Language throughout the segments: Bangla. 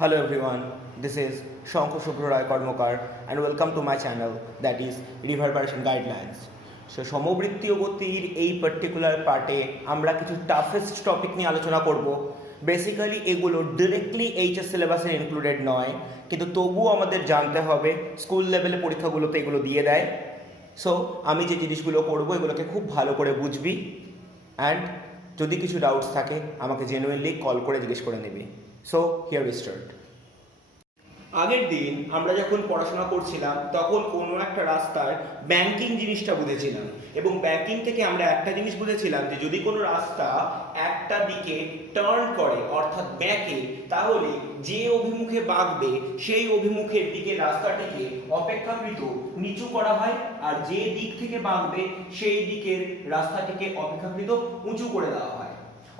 Hello everyone, this is Shankar Shubhra Rai Karmakar and welcome to my channel that is Reverberation Guidelines. So সমবৃত্তীয় গতির এই পার্টিকুলার পার্টে আমরা কিছু টাফেস্ট টপিক নিয়ে আলোচনা করব। বেসিক্যালি এগুলো ডিরেক্টলি এইচএস সিলেবাসে ইনক্লুডেড নয়, কিন্তু তবুও আমাদের জানতে হবে, স্কুল লেভেলে পরীক্ষাগুলোতে এগুলো দিয়ে দেয়। সো আমি যে জিনিসগুলো করবো এগুলোকে খুব ভালো করে বুঝবি অ্যান্ড যদি কিছু ডাউটস থাকে আমাকে জেনুইনলি কল করে জিজ্ঞেস করে নিবি। So here we start. আগের দিন আমরা যখন পড়াশোনা করছিলাম তখন কোনো একটা রাস্তার ব্যাংকিং জিনিসটা বুঝেছিলাম, এবং ব্যাংকিং থেকে আমরা একটা জিনিস বুঝেছিলাম যে যদি কোনো রাস্তা একটা দিকে টার্ন করে অর্থাৎ ব্যাকে, তাহলে যে অভিমুখে বাঁকবে সেই অভিমুখের দিকে রাস্তাটিকে অপেক্ষাকৃত নিচু করা হয়, আর যে দিক থেকে বাঁকবে সেই দিকের রাস্তাটিকে অপেক্ষাকৃত উঁচু করে দেওয়া হয়।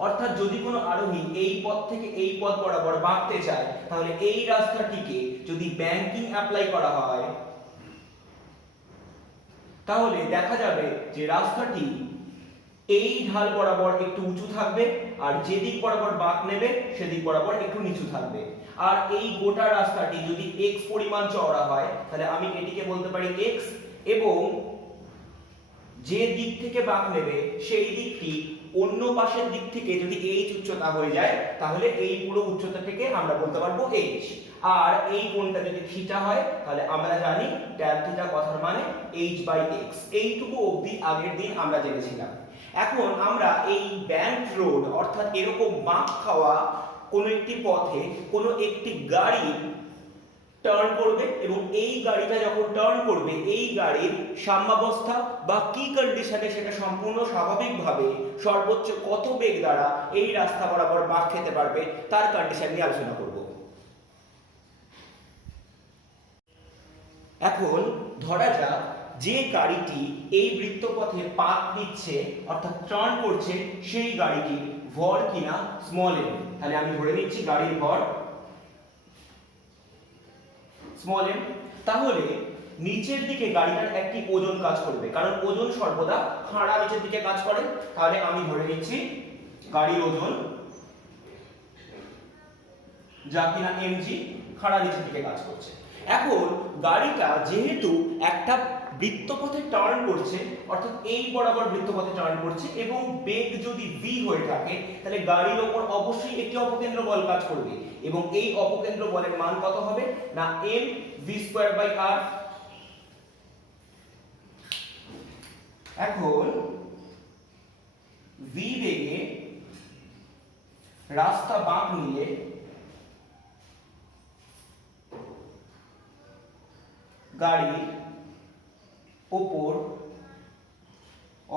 অর্থাৎ যদি কোনো আরোহী এই পথ থেকে এই পথ বরাবর বাঁকতে চায়, তাহলে এই রাস্তাটিকে যদি ব্যাংকিং অ্যাপ্লাই করা হয় তাহলে দেখা যাবে যে রাস্তাটি এই ঢাল বরাবর একটু উঁচু থাকবে, আর যেদিক বরাবর বাঁক নেবে সেদিক বরাবর একটু নিচু থাকবে। আর এই গোটা রাস্তাটি যদি x পরিমাণ চওড়া হয় তাহলে আমি এটিকে বলতে পারি x, এবং যে দিক থেকে বাঁক নেবে সেই দিকটি অন্য পাশের দিক থেকে যদি h উচ্চতা হয়ে যায় তাহলে এই পুরো উচ্চতা থেকে আমরা বলতে পারবো h। আর এই কোণটা যদি থিটা হয় তাহলে আমরা জানি tan থিটা কথার মানে h/x। এইটুকু অবধি আগের দিন আমরা জেনেছিলাম। এখন আমরা এই ব্যাংক রোড অর্থাৎ এরকম বাঁক খাওয়া কোনো একটি পথে কোনো একটি গাড়ি টার্ন করবে, এবং এই গাড়িটা যখন টার্ন করবে এই গাড়ির সাম্যাবস্থা বা কি কন্ডিশনে সেটা সম্পূর্ণ স্বাভাবিকভাবে সর্বোচ্চ কত বেগ দ্বারা এই রাস্তা বরাবর বাঁক খেতে পারবে তার কন্ডিশন নিয়ে আলোচনা করব। এখন ধরা যাক যে গাড়িটি এই বৃত্তপথে পাক দিচ্ছে অর্থাৎ টার্ন করছে সেই গাড়িটির ভর কিনা স্মল m। তাহলে আমি ধরে নিচ্ছি গাড়ির ভর স্মল m। তাহলে নিচের দিকে গাড়িটার একটি ওজন কাজ করবে, কারণ ওজন সর্বদা খাড়া নিচের দিকে কাজ করে। তাহলে আমি ধরে নিচ্ছি গাড়ির ওজন যা কিনা mg খাড়া নিচের দিকে কাজ করছে। এখন গাড়িটা যেহেতু একটা বৃত্তপথে টার্ন করছে অর্থাৎ এই বরাবর বৃত্তপথে টার্ন করছে, এবং বেগ যদি v হয়ে থাকে তাহলে গাড়ির উপর অবশ্যই একটি অপকেন্দ্র বল কাজ করবে, এবং এই অপকেন্দ্র বলের মান কত হবে না mv²/r। এখন v বেগে রাস্তা বাঁক নিলে গাড়ির ওপর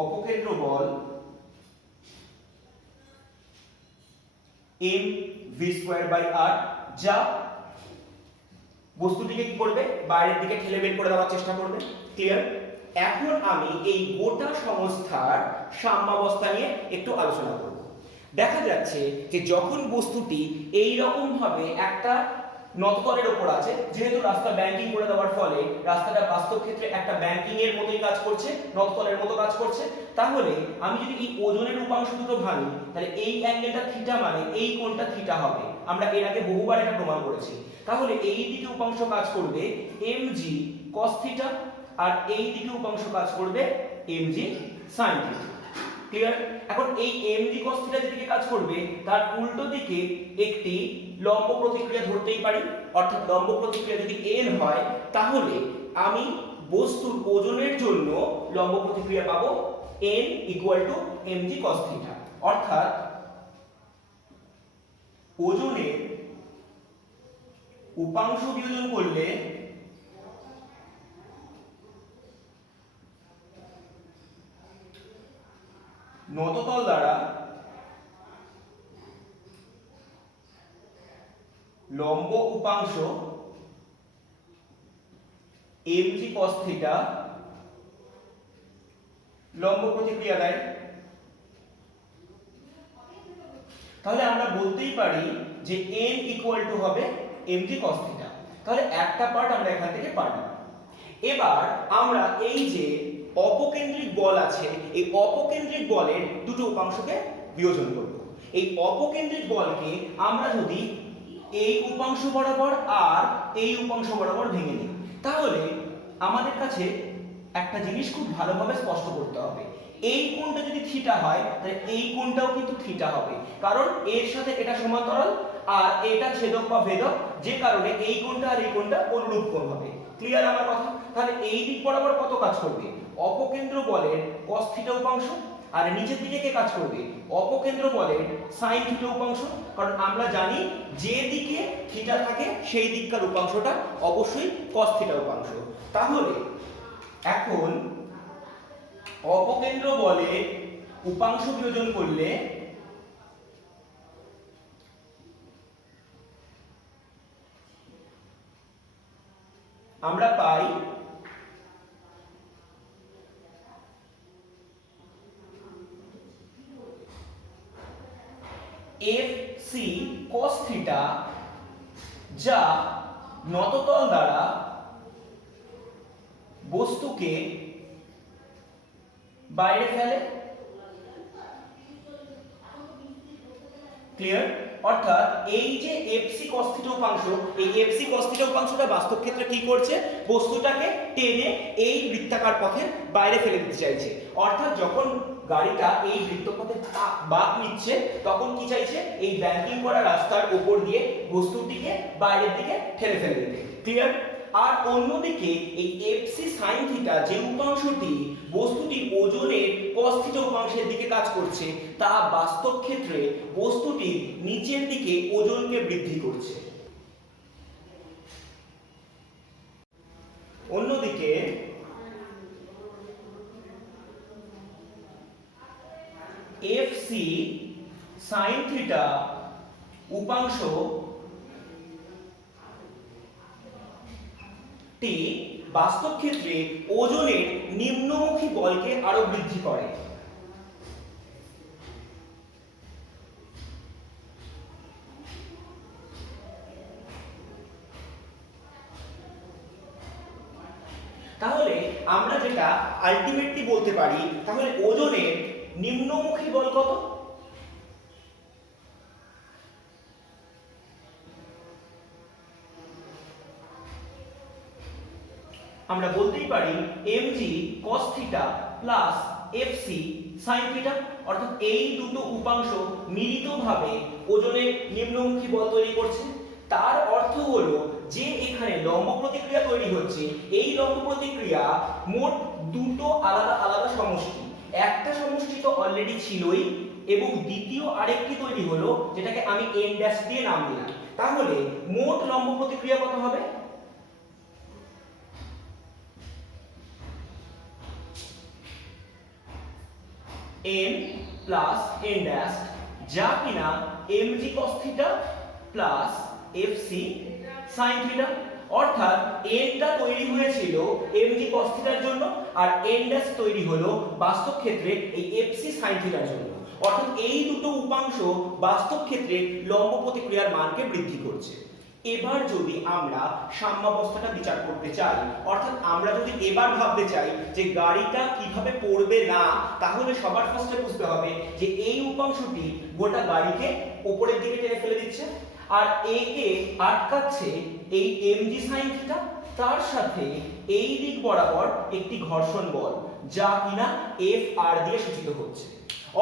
অপকেন্দ্র বল mv²/r, যা বস্তুটিকে কি করবে বাইরের দিকে ঠেলে বের করে দেওয়ার চেষ্টা করবে। ক্লিয়ার? এখন আমি এই গোটা সংস্থার সাম্যাবস্থা নিয়ে একটু আলোচনা করব। দেখা যাচ্ছে যে যখন বস্তুটি এই রকম ভাবে একটা নততলের উপর আছে, যেহেতু রাস্তা ব্যাংকিং করে দেওয়ার ফলে রাস্তাটা বাস্তব ক্ষেত্রে একটা ব্যাংকিং এর মতোই কাজ করছে, নততলের মতো কাজ করছে, তাহলে আমি যদি এই ওজনের উপাংশ দুটো ভাঙি তাহলে এই অ্যাঙ্গেলটা থিটা মানে এই কোণটা থিটা হবে। আমরা এর আগে বহুবার এটা প্রমাণ করেছি। তাহলে এই দিকে উপাংশ কাজ করবে mg cos থিটা, আর এই দিকে উপাংশ কাজ করবে mg sin থিটা। ক্লিয়ার? এখন এই mg cos থিটা যেদিকে কাজ করবে তার উল্টো দিকে একটি লম্ব প্রতিক্রিয়া ধরতেই পারি, অর্থাৎ লম্ব প্রতিক্রিয়া যদি n হয় তাহলে আমি বস্তুর ওজনের জন্য লম্ব প্রতিক্রিয়া পাবো n = mg cos থিটা। অর্থাৎ ওজনের উপাংশ বিয়োজন করলে নততল দ্বারা লম্ব উপাংশ mg cos থিটা লম্ব প্রতিক্রিয়া দেয়। তাহলে আমরা বলতেই পারি যে n হবে mg cos থিটা। তাহলে একটা পার্ট আমরা এখান থেকে পারলাম। এবার আমরা এই যে অপকেন্দ্রিক বল আছে এই অপকেন্দ্রিক বলের দুটো উপাংশকে বিয়োজন করব। এই অপকেন্দ্রিক বলকে আমরা যদি এই উপাংশ বরাবর আর এই উপাংশ বরাবর ভেঙে নিই। তাহলে আমাদের কাছে একটা জিনিস খুব ভালোভাবে স্পষ্ট করতে হবে, এই কোণটা যদি থিটা হয় তাহলে এই কোণটাও কিন্তু থিটা হবে, কারণ এর সাথে এটা সমান্তরাল আর এটা ছেদক বা ভেদক, যে কারণে এই কোণটা আর এই কোণটা অনুরূপ কোণ হবে। ক্লিয়ার আমার কথা? তাহলে এই দিক বরাবর কত কাজ করবে? অপকেন্দ্র বলের cos থিটা উপাংশ, আর নিচের দিকে কে কাজ করবে? অপকেন্দ্র বলের sin থিটা উপাংশ, কারণ আমরা জানি যে দিকে থিটা থাকে সেই দিককার উপাংশটা অবশ্যই cos থিটা উপাংশ। তাহলে এখন অপকেন্দ্র বলে উপাংশ বিয়োজন করলে আমরা পাই FC cos থিটা, যা নততল দ্বারা বস্তুকে বাইরে ফেলে। ক্লিয়ার? অর্থাৎ এই যে FC cos থিটা উপাংশ, এই FC cos থিটা উপাংশটা বাস্তব ক্ষেত্রে কি করছে? বস্তুটাকে টেনে এই বৃত্তাকার পথের বাইরে ফেলে দিতে চাইছে। অর্থাৎ যখন গাড়িটা এই বৃত্তপথে বাঁক নিচ্ছে তখন কি চাইছে? এই ব্যাংকিং করা রাস্তার উপর দিয়ে বস্তুটিকে বাইরের দিকে ঠেলে ফেলে দিতে। ক্লিয়ার? আর অন্যদিকে এই FC sin থিটা যে উপাংশটি বস্তুটির ওজনের cos থিটা উপাংশের দিকে কাজ করছে, তা বাস্তব ক্ষেত্রে বস্তুটির নিচের দিকে ওজনকে বৃদ্ধি করছে। অন্যদিকে FC sin থিটা উপাংশ টি বাস্তব ক্ষেত্রে ওজনের নিম্নমুখী বলকে আরো বৃদ্ধি করে। তাহলে আমরা যেটা আলটিমেটলি বলতে পারি, তাহলে ওজনের নিম্নমুখী বল কত? আমরা বলতেই পারি mg cos theta plus fc sin theta, অর্থাৎ এই দুটো উপাংশ মিলিতভাবে ওজনের নিম্নমুখী বল তৈরি করছে। তার অর্থ হলো যে এখানে লম্ব প্রতিক্রিয়া তৈরি হচ্ছে, এই লম্ব প্রতিক্রিয়া মোট দুটো আলাদা আলাদা সমষ্টি। একটা সমষ্টি তো অলরেডি ছিলই, এবং দ্বিতীয় আরেকটি তৈরি হলো, যেটাকে আমি n ড্যাশ দিয়ে নাম দিলাম। তাহলে মোট লম্ব প্রতিক্রিয়া কত হবে? n প্লাস n ড্যাশ, যা কিনা mg cos theta plus fc sin theta. অর্থাৎ n টা তৈরি হয়েছিল mg cos থিটার জন্য, আর n ড্যাশ তৈরি হলো বাস্তব ক্ষেত্রে এই fc sin থিটার জন্য। অর্থাৎ এই দুটো উপাংশ বাস্তব ক্ষেত্রে লম্ব প্রতিক্রিয়ার মানকে বৃদ্ধি করছে। এবার যদি আমরা সাম্যাবস্থাটা বিচার করতে চাই, অর্থাৎ আমরা যদি এবার ভাবতে চাই যে গাড়িটা কিভাবে পড়বে না, তাহলে সবার ফার্স্টে বুঝতে হবে যে এই উপাংশটি গোটা গাড়িকে উপরের দিকে টেনে ফেলে দিচ্ছে, আর একে আটকাচ্ছে এই mg sin থিটা। তার সাথে এই দিক বরাবর একটি ঘর্ষণ বল, যা কিনা Fr দিয়ে সূচিত হচ্ছে।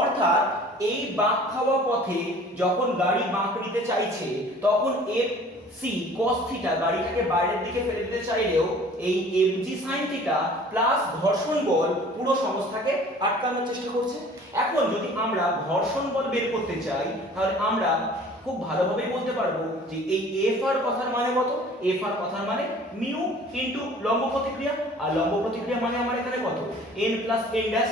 অর্থাৎ এই বাঁক খাওয়া পথে যখন গাড়ি বাঁক নিতে চাইছে, তখন FC cos থিটা গাড়িটাকে বাইরের দিকে ফেলে দিতে চাইলেও এই mg sin থিটা প্লাস ঘর্ষণ বল পুরো সংস্থাকে আটকানোর চেষ্টা করছে। এখন যদি আমরা ঘর্ষণ বল বের করতে চাই, তাহলে আমরা খুব ভালোভাবে বলতে পারবো যে এই Fr কথার মানে কত? Fr কথার মানে মিউ ইনটু লম্ব প্রতিক্রিয়া, আর লম্ব প্রতিক্রিয়া মানে আমার এখানে কত? n plus n dash.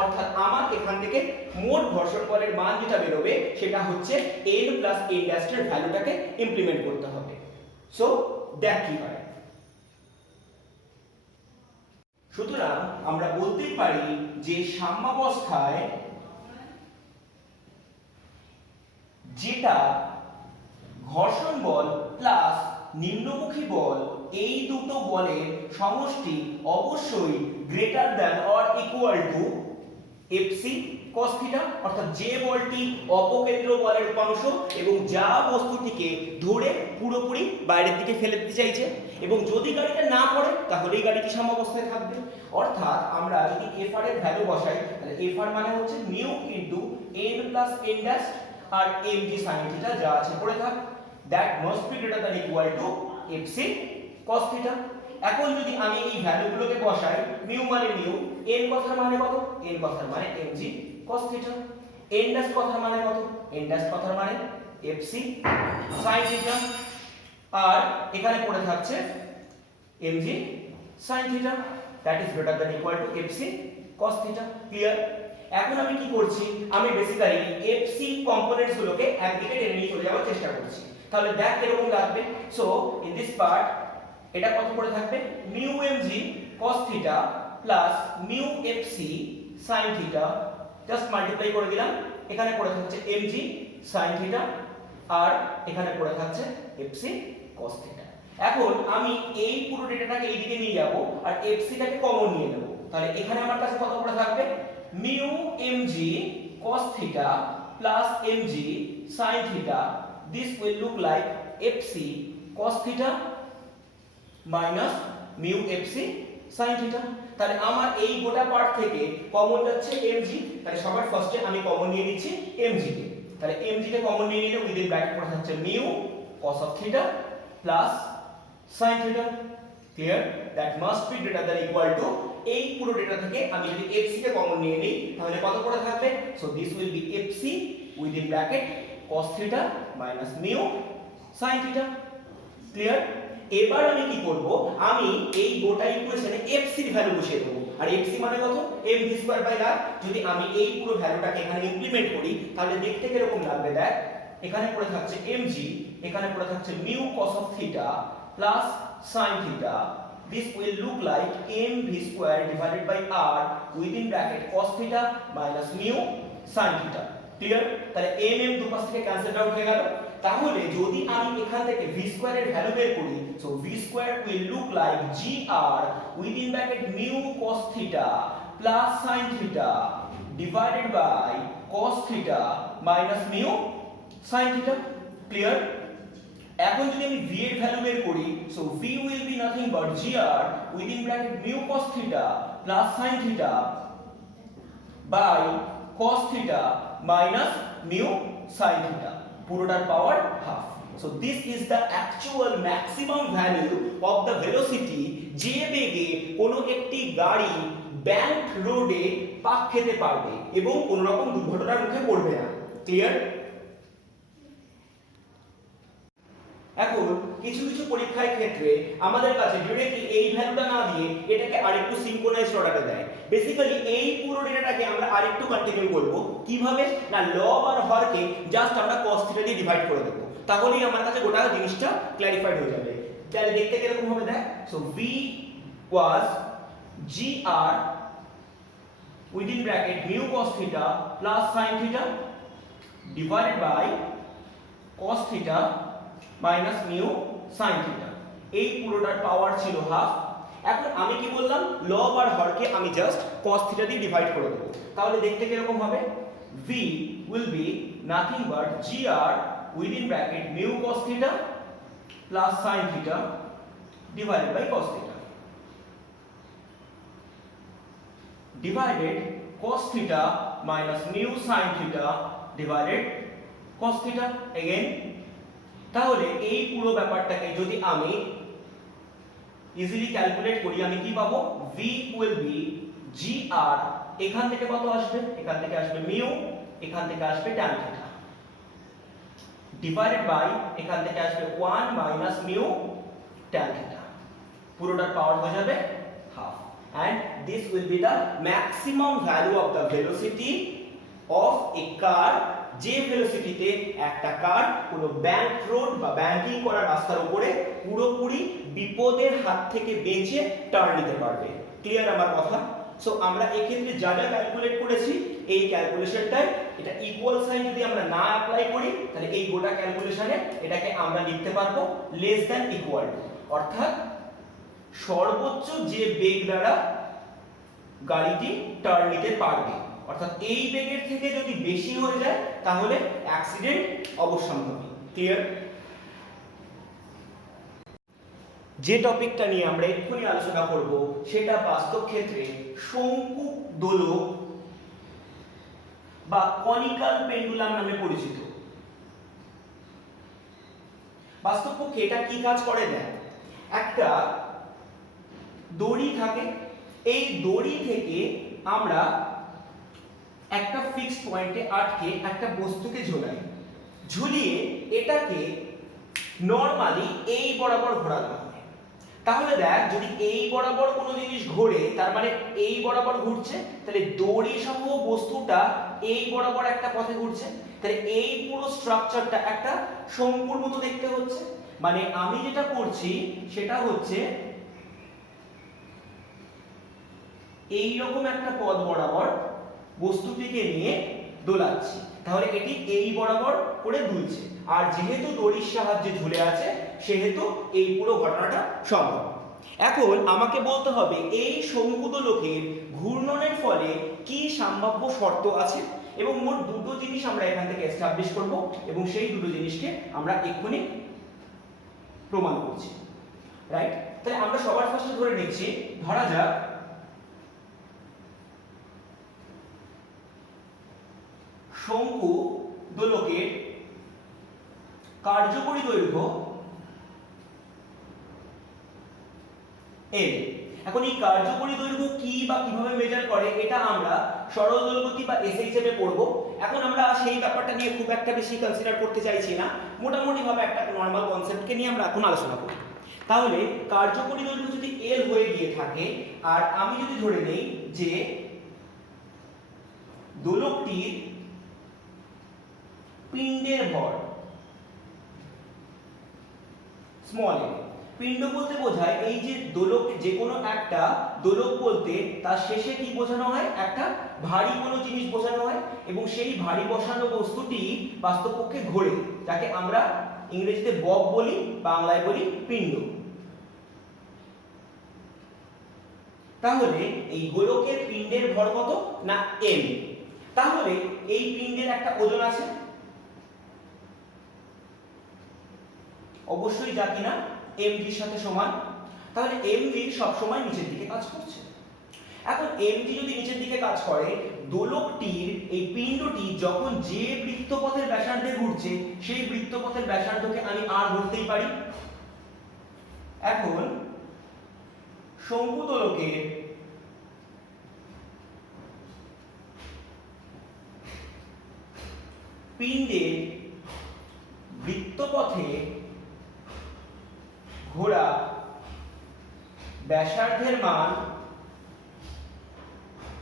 অর্থাৎ আমার এখান থেকে মোট ঘর্ষণ বলের মান যেটা বেরোবে সেটা হচ্ছে n প্লাস n ড্যাশ এর ভ্যালুটাকে ইমপ্লিমেন্ট করতে হবে। সো দেখ কি হয়। সুতরাং আমরা বলতেই পারি যে সাম্যাবস্থায় যেটা ঘর্ষণ বল প্লাস নিম্নমুখী বল, এই দুটো বলের সমষ্টি অবশ্যই greater than or equal to F C cos theta, অর্থাৎ যে বলটি অপকেন্দ্র বলের উপাংশ এবং যা বস্তুটিকে ধরে পুরোপুরি বাইরের দিকে ফেলে দিতে চাইছে, এবং যদি গাড়িটা না পড়ে তাহলেই গাড়িটি সাম্যাবস্থায় থাকবে। অর্থাৎ আমরা যদি এফআর এর ভ্যালু বসাই, তাহলে এফআর মানে হচ্ছে mu into N plus N dash আর এমজি সাইন থিটা যা আছে পড়ে থাক, that must be greater than equal to F C cos theta. এখন যদি আমি এই ভ্যালুগুলোকে বসাই, মিউ মানে মিউ, এন কথার মানে কত, এন কথার মানে MG cos theta, N dash কথার মানে কত, এন ড্যাশ কথার মানে এফসি sin থিটা, আর এখানে পড়ে থাকছে MG sin theta, that is greater than equal to FC cos theta. Clear? এখন আমি কি করছি, আমি বেসিক্যালি এফসি কম্পোনেন্টস গুলোকে একদিকে টেনে নিয়ে চলে যাওয়ার চেষ্টা করছি। তাহলে দেখ কিরকম লাগবে। সো ইন দিস পার্ট এটা কত পড়ে থাকবে, mu MG cos theta plus mu FC sin theta, just multiply করে দিলাম, এখানে পড়ে থাকছে mg sin থিটা আর এখানে পড়ে থাকছে fc cos থিটা। এখন আমি এই পুরো ডেটাটাকে এইদিকে নিয়ে যাব আর fc টাকে কমন নিয়ে নেব, তাহলে এখানে আমার কাছে কত পড়ে থাকবে, mu mg cos theta plus mg sin theta, this will look like fc cos theta minus mu fc sin theta. তাহলে আমার এই গোটা পার্ট থেকে কমন যাচ্ছে mg, তাহলে সবার ফার্স্টে আমি কমন নিয়ে নিচ্ছি mg কে, তাহলে mg কে কমন নিয়ে নিলে উইদিন ব্র্যাকেট পড়ে থাকছে mu cos of theta plus sin theta. Clear? That must be greater than equal two, এই পুরো ডেটা থেকে আমি যদি fc কে কমন নিয়ে নিই তাহলে কত পড়ে থাকবে, so this will B fc within bracket cos theta minus mu sin theta. Clear? এবার আমি কি করব, আমি এই গোটা ইকুয়েশনে fc এর ভ্যালু বসিয়ে দেব, আর fc মানে কত, mv²/r। যদি আমি এই পুরো ভ্যালুটাকে এখানে ইমপ্লিমেন্ট করি তাহলে দেখতে কি রকম লাগবে, দেখ এখানে পড়ে থাকছে mg, এখানে পড়ে থাকছে mu cos of theta plus sin theta, this will look like mv²/r within bracket cos theta minus mu sin theta. Clear? তাহলে mm দুপাশ থেকে ক্যান্সেল আউট হয়ে গেল। তাহলে যদি আমি এখান থেকে v² এর ভ্যালু বের করি, so v² will look like gr within bracket mu cos theta plus sin theta divided by cos theta minus mu sin theta. Clear? এখন যদি আমি v এর ভ্যালু বের করি, so v will be nothing but gr within bracket mu cos theta plus sin theta by cos theta minus mu sin theta, পুরোটার power half. So this is the actual maximum value of the velocity যে বেগে কোনো একটি গাড়ি ব্যাংক রোডে পাক খেতে পারবে এবং কোনো রকম দুর্ঘটনার মুখে পড়বে না। ক্লিয়ার? এখন কিছু কিছু পরীক্ষার ক্ষেত্রে আমাদের কাছে ডিরেক্টলি এই ভ্যালুটা না দিয়ে এটাকে আরেকটু সিনক্রোনাইজড অর্ডারে দেয়। বেসিক্যালি এই পুরো ডেটাটাকে আমরা আরেকটু কন্টিনিউ করব, কিভাবে না, লব আর হরকে জাস্ট আমরা cos থিটা দিয়ে ডিভাইড করে দেব, তাহলেই আমার কাছে গোটা জিনিসটা ক্ল্যারিফাইড হয়ে যাবে। তাহলে দেখতে কিরকম হবে দেখ, so v was gr within bracket mu cos theta plus sin theta divided by cos theta minus mu sin theta, এই পুরোটার পাওয়ার ছিল হাফ। এখন আমি কি বললাম, লব আর হরকে আমি জাস্ট cos থিটা দিয়ে ডিভাইড করে দেব, তাহলে দেখতে কিরকম হবে, v will be nothing but gr within bracket mu cos theta plus sin theta divided by cos theta divided cos theta minus mu sin theta divided cos theta again। তাহলে এই পুরো ব্যাপারটাকে যদি আমি ইজিলি ক্যালকুলেট করি, আমি কি পাবো, v will be gr, এখান থেকে কত আসবে, এখান থেকে আসবে mu, এখান থেকে আসবে tan theta divided by এখান থেকে আসবে 1 minus mu tan theta, পুরোটার পাওয়ার হয়ে যাবে half. and this will be the maximum value of the velocity of a car, যে ভেলোসিটিতে একটা কার কোনো ব্যাংক রোড বা ব্যাংকিং করা রাস্তার উপরে পুরোপুরি বিপদের হাত থেকে বেঁচে টার্ন নিতে পারবে। ক্লিয়ার আমার কথা? সো আমরা এক্ষেত্রে যা যা ক্যালকুলেট করেছি এই ক্যালকুলেশনটায় এটা ইকুয়াল সাইন যদি আমরা না অ্যাপ্লাই করি তাহলে এই গোটা ক্যালকুলেশনে এটাকে আমরা লিখতে পারবো লেস দ্যান ইকুয়াল টু, অর্থাৎ সর্বোচ্চ যে বেগ দ্বারা গাড়িটি টার্ন নিতে পারবে অর্থাৎ এই বেগের থেকে যদি বেশি হয়ে যায় তাহলে অ্যাক্সিডেন্ট অবশ্যম্ভাবী। ক্লিয়ার? যে টপিকটা নিয়ে আমরা এক্ষুনি আলোচনা করব সেটা বাস্তব ক্ষেত্রে শঙ্কু দোলক বা কনিক্যাল পেন্ডুলাম নামে পরিচিত। বাস্তব পক্ষে এটা কি কাজ করে দেয়? একটা দড়ি থাকে, এই দড়ি থেকে আমরা একটা ফিক্সড পয়েন্টে আটকে একটা বস্তুকে ঝোলাই, ঝুলিয়ে এটাকে নরমালি এই বরাবর ঘোরানো হয়। তাহলে দেখ, যদি এই বরাবর কোনো জিনিস ঘোরে তার মানে এই বরাবর ঘুরছে, তাহলে দড়ি সহ বস্তুটা এই বরাবর একটা পথে ঘুরছে, তাহলে এই পুরো স্ট্রাকচারটা একটা শঙ্কুর মতো দেখতে হচ্ছে। মানে আমি যেটা করছি সেটা হচ্ছে এই রকম একটা পথ বরাবর বস্তুটিকে নিয়ে দোলাচ্ছি, তাহলে এটি এই বরাবর করে দুলছে। আর যেহেতু দড়ির সাহায্যে ঝুলে আছে সেহেতু এই পুরো ঘটনাটা সম্ভব। এখন আমাকে বলতে হবে এই শঙ্কুদোলকের ঘূর্ণনের ফলে কি সম্ভাব্য শর্ত আছে, এবং মোট দুটো জিনিস আমরা এখান থেকে এস্টাবলিশ করব এবং সেই দুটো জিনিসকে আমরা এক্ষুনি প্রমাণ করছি। রাইট? তাহলে আমরা সবার ফার্স্টে ধরে নিচ্ছি, ধরা যাক শঙ্কু দোলকের কার্যকরী দৈর্ঘ্য L। এখন এই কার্যকরী দৈর্ঘ্য কি বা কিভাবে মেজার করে এটা আমরা সরল দোলগতি বা এসআই হিসেবে পড়ব। এখন আমরা সেই ব্যাপারটা নিয়ে খুব একটা বেশি কনসিডার করতে চাইছি না, মোটামুটি ভাবে একটা নরমাল কনসেপ্টকে নিয়ে আমরা এখন আলোচনা করব। তাহলে কার্যকরী দৈর্ঘ্য যদি L হয়ে গিয়ে থাকে আর আমি যদি ধরে নেই যে দোলকটির পিণ্ডের ভর স্মল a, পিণ্ড বলতে বোঝায় এই যে দোলক, যে কোনো একটা দোলক বলতে তার শেষে কি বোঝানো হয়? একটা ভারী কোনো জিনিস বোঝানো হয়, এবং সেই ভারী বসানো বস্তুটি বাস্তবপক্ষে ঘোরে, যাকে আমরা ইংরেজিতে বব বলি, বাংলায় বলি পিণ্ড। তাহলে এই গোলকের পিণ্ডের ভর কত না m। তাহলে এই পিণ্ডের একটা ওজন আছে অবশ্যই, যা কিনা mg এর সাথে সমান। তাহলে mg সব সময় নিচের দিকে কাজ করছে। এখন mg যদি নিচের দিকে কাজ করে, দোলকটির এই পিণ্ডটি যখন যে বৃত্তপথের ব্যাসার্ধে ঘুরছে সেই বৃত্তপথের ব্যাসার্ধকে আমি r ধরতেই পারি। এখন শঙ্কু দোলকের পিণ্ডের বৃত্তপথে ঘোরা ব্যাসার্ধের মান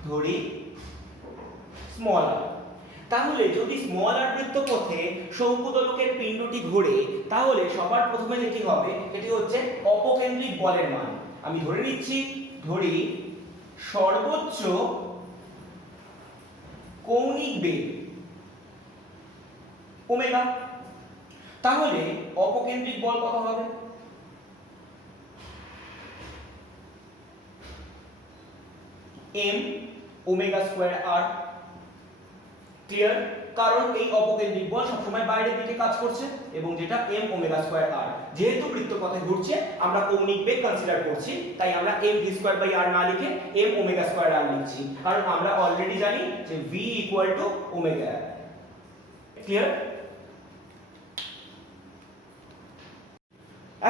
ধরি স্মল r। তাহলে যদি স্মল r বৃত্তপথে শঙ্কু দোলকের পিণ্ডটি ঘোরে তাহলে সবার প্রথমে যেটি হবে সেটি হচ্ছে অপকেন্দ্রিক বলের মান। আমি ধরে নিচ্ছি, ধরি সর্বোচ্চ কৌণিক বেগ ওমেগা। তাহলে অপকেন্দ্রিক বল কত হবে? m omega square r। Clear? কারণ এই অপকেন্দ্রিক বল সবসময় বাইরের দিকে কাজ করছে এবং যেটা m ওমেগা স্কয়ার r। যেহেতু বৃত্তপথে ঘুরছে আমরা কৌণিক বেগ কনসিডার করছি, তাই আমরা m v square by r না লিখে m ওমেগা স্কয়ার r লিখছি, কারণ আমরা অলরেডি জানি যে v equal to omega r। Clear?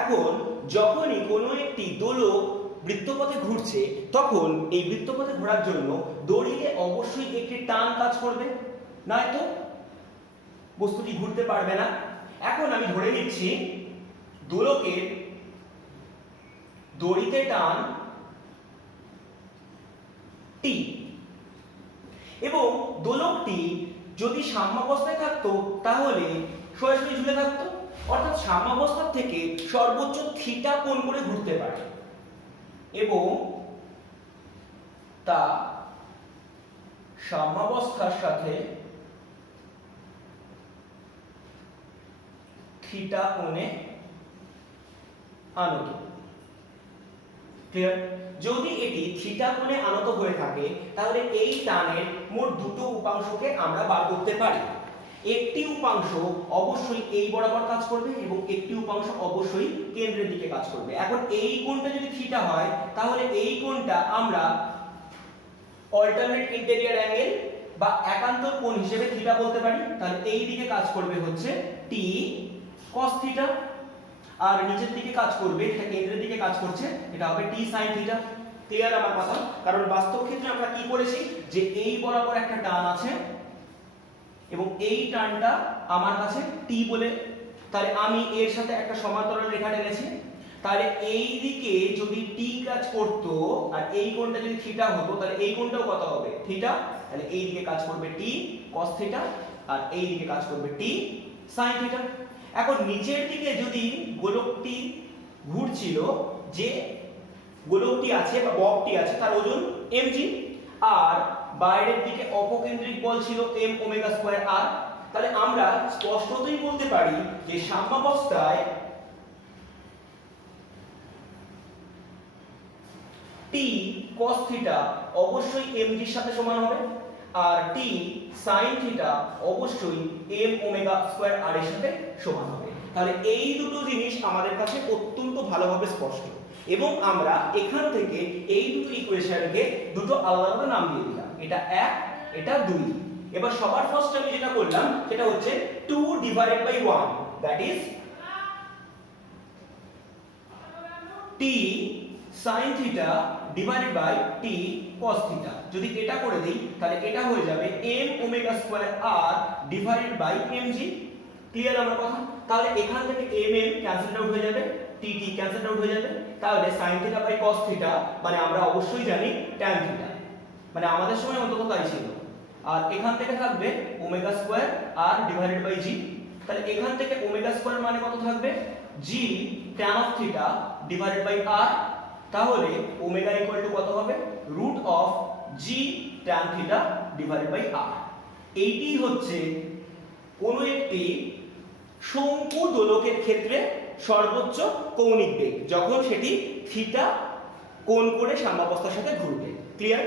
এখন যখনই কোনো একটি দোলক বৃত্তপথে ঘুরছে তখন এই বৃত্তপথে ঘোরার জন্য দড়িতে অবশ্যই একটি টান কাজ করবে, নয়তো বস্তুটি ঘুরতে পারবে না। এখন আমি ধরে নিচ্ছি দোলকের দড়িতে টান T, এবং দোলকটি যদি সাম্যাবস্থায় থাকতো তাহলে সরাসরি ঝুলে থাকতো, অর্থাৎ সাম্যাবস্থা থেকে সর্বোচ্চ থিটা কোণ করে ঘুরতে পারে এবং তা সাম্যাবস্থার সাথে থিটা কোণে আনত। ক্লিয়ার? যদি এটি থিটা কোণে আনত হয়ে থাকে তাহলে এই টানের মোট দুটো উপাংশকে আমরা বার করতে পারি। একটি উপাংশ অবশ্যই এই বরাবর কাজ করবে এবং একটি উপাংশ অবশ্যই কেন্দ্রের দিকে কাজ করবে। এখন এই কোণটা যদি থিটা হয় তাহলে এই কোণটা আমরা অল্টারনেট ইন্টেরিয়র অ্যাঙ্গেল বা একান্তর কোণ হিসেবে থিটা বলতে পারি। তাহলে এই দিকে কাজ করবে হচ্ছে টি cos থিটা, আর নিচের দিকে কাজ করবে, এটা কেন্দ্রের দিকে কাজ করছে, এটা হবে টি sin থিটা। ক্লিয়ার আমার কথা? কারণ বাস্তব ক্ষেত্রে আমরা কি করেছি যে এই বরাবর একটা টান আছে এবং এই টানটা আমার কাছে টি বলে, তাহলে আমি এর সাথে একটা সমান্তরাল রেখা টেনেছি। তাহলে এই দিকে যদি টি কাজ করতো আর এই কোণটা যদি থিটা হতো তাহলে এই কোণটাও কত হবে? থিটা। তাহলে এই দিকে কাজ করবে টি cos থিটা আর এই দিকে কাজ করবে টি sin থিটা। এখন নিচের দিকে যদি গোলকটি ঘুরছিল, যে গোলকটি আছে বা ববটি আছে তার ওজন mg, আর বাইরের দিকে অপকেন্দ্রিক বল ছিল m ওমেগা স্কয়ার r, তাহলে আমরা স্পষ্টতই বলতে পারি যে সাম্যাবস্থায় t cos থিটা অবশ্যই mg এর সাথে সমান হবে আর t sin থিটা অবশ্যই m ওমেগা স্কয়ার r এর সাথে সমান হবে। তাহলে এই দুটো জিনিস আমাদের কাছে অত্যন্ত ভালোভাবে স্পষ্ট এবং আমরা এখান থেকে এই দুটো ইকুয়েশনকে দুটো আলাদা আলাদা নাম দিয়ে দিলাম, এটা 1 এটা 2। এবার সবার ফার্স্ট আমি যেটা করলাম সেটা হচ্ছে 2 divided by 1, that is t sin theta divided by t cos theta. যদি এটা করে দেই তাহলে এটা হয়ে যাবে m omega square r divided by mg। Clear আমার কথা? তাহলে এখান থেকে mm ক্যান্সেল আউট হয়ে যাবে, t ক্যান্সেল আউট হয়ে যাবে, তাহলে sin theta by cos theta মানে আমরা অবশ্যই জানি tan থিটা, মানে আমাদের সময় অন্তত তাই ছিল। আর এখান থেকে থাকবে omega square r divided by g। তাহলে এখান থেকে ওমেগা স্কয়ার মানে কত থাকবে? g tan of theta divided by r, তাহলে ওমেগা ইকুয়াল টু কত হবে? Root of g tan theta divided by r। এইটি হচ্ছে কোন একটি শঙ্কু দোলকের ক্ষেত্রে সর্বোচ্চ কৌণিক বেগ যখন সেটি থিটা কোণ করে সাম্যাবস্থার সাথে ঘুরবে। ক্লিয়ার?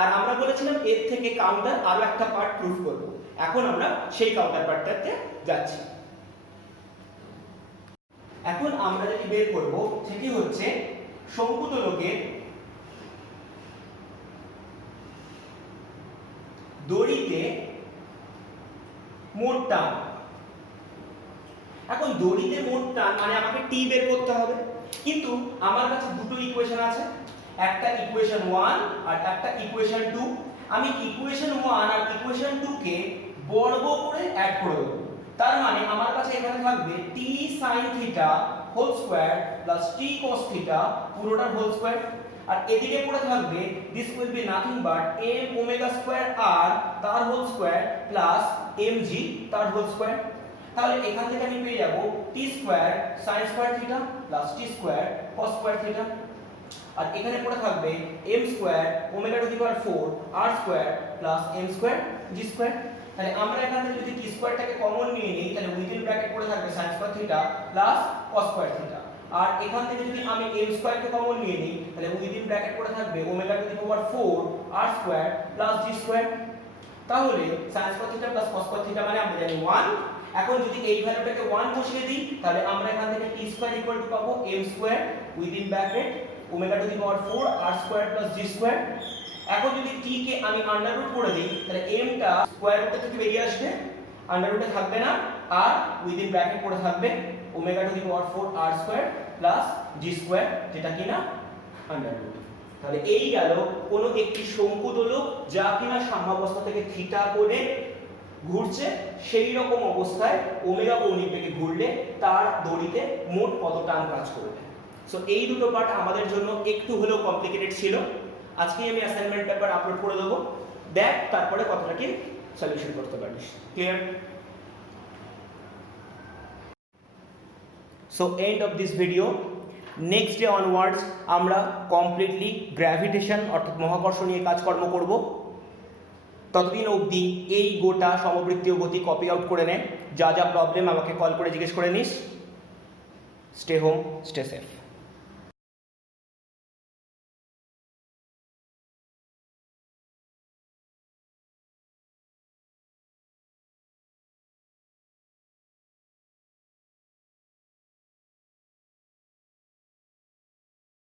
আর আমরা বলেছিলাম এর থেকে কাউন্টার আরো একটা পার্ট প্রুফ করব, এখন আমরা সেই কাউন্টার পার্টটাতে যাচ্ছি। এখন আমরা যেটি বের করব সেটি হচ্ছে শঙ্কু দোলকের দড়িতে মোট টান। এখন দড়িতে মোট টান মানে আমাকে টি বের করতে হবে, কিন্তু আমার কাছে দুটো ইকুয়েশন আছে, একটা ইকুয়েশন 1 আর একটা ইকুয়েশন 2। আমি ইকুয়েশন 1 আর ইকুয়েশন 2 কে বর্গ করে অ্যাড করে দেব। তার মানে আমার কাছে এখানে থাকবে t sin theta whole square plus t cos theta পুরোটার হোল স্কয়ার, আর এদিকে পড়ে থাকবে this will be nothing but m omega square r তার হোল স্কয়ার প্লাস mg তার হোল স্কয়ার। তাহলে এখান থেকে আমি পেয়ে যাব t square sin square theta plus t square cos square theta, আর এখানে পড়ে থাকবে m square omega to the power 4 r square plus m square g square. তাহলে আমরা এখান থেকে যদি t স্কয়ারটাকে কমন নিয়ে নেই তাহলে উইদিন ব্র্যাকেট পড়ে থাকবে sin square theta plus cos square theta, আর এখান থেকে যদি আমি m স্কয়ারকে কমন নিয়ে নেই তাহলে উইদিন ব্র্যাকেট পড়ে থাকবে omega to the power 4 r square plus g square. তাহলে sin square theta plus cos square theta মানে আমরা জানি 1। এখন যদি এই ভ্যালুটাকে 1 বসিয়ে দিই তাহলে আমরা এখান থেকে t স্কয়ার ইকুয়াল টু পাবো m square within bracket omega to the power 4 r square plus g square. এখন যদি t কে আমি আন্ডার রুট করে দিই তাহলে m টা স্কয়ার রুট থেকে বেরিয়ে আসবে, আন্ডার রুটে থাকবে না, আর উইদিন ব্র্যাকেট পড়ে থাকবে omega to the power 4 r square plus g square, যেটা কিনা আন্ডার রুট। তাহলে এই গেল কোন একটি শঙ্কু দোলক যা কিনা সাম্যাবস্থা থেকে থিটা কোণে ঘুরছে, সেই রকম অবস্থায় ওমেগা কৌণিক বেগে ঘুরলে তার দড়িতে মোট কত টান কাজ করবে। সো এই দুটো পার্ট আমাদের জন্য একটু হলেও কমপ্লিকেটেড ছিল। আজকে আমি অ্যাসাইনমেন্ট পেপার আপলোড করে দেবো, দেখ তারপরে কথাটাকে সলিউশন করতে পারিস। Clear? So end of this video. Next day onwards আমরা কমপ্লিটলি গ্র্যাভিটেশন অর্থাৎ মহাকর্ষ নিয়ে কাজকর্ম করব। ততদিন অবধি এই গোটা সমবৃত্তীয় গতি কপি আউট করে নে, যা যা প্রবলেম আমাকে কল করে জিজ্ঞেস করে নিস। Stay home, stay safe.